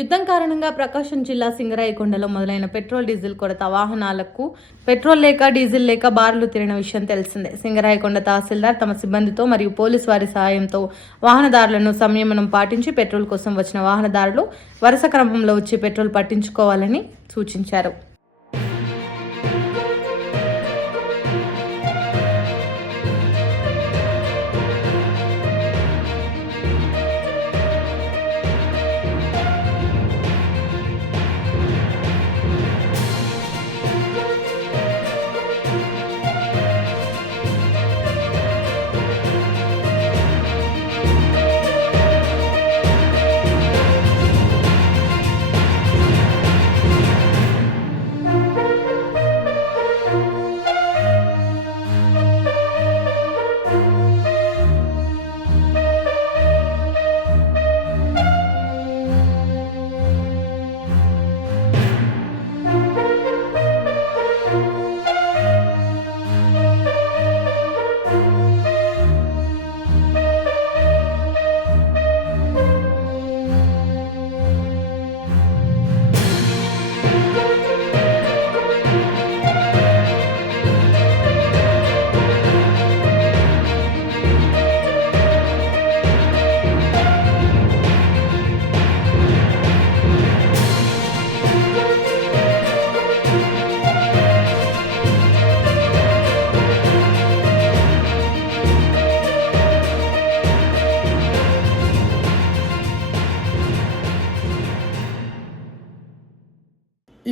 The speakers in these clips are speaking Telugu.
యుద్ధం కారణంగా ప్రకాశం జిల్లా సింగరాయకొండలో మొదలైన పెట్రోల్ డీజిల్ కొరత, వాహనాలకు పెట్రోల్ లేక డీజిల్ లేక బారులు తీరిన విషయం తెలిసిందే. సింగరాయకొండ తహసీల్దార్ తమ సిబ్బందితో మరియు పోలీసు వారి సహాయంతో వాహనదారులను సంయమనం పాటించి పెట్రోల్ కోసం వచ్చిన వాహనదారులు వరుస క్రమంలో వచ్చి పెట్రోల్ పట్టించుకోవాలని సూచించారు.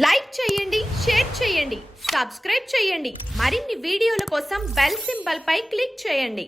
లైక్ చేయండి, షేర్ చేయండి, సబ్స్క్రైబ్ చేయండి. మరిన్ని వీడియోల కోసం బెల్ సింబల్ పై క్లిక్ చేయండి.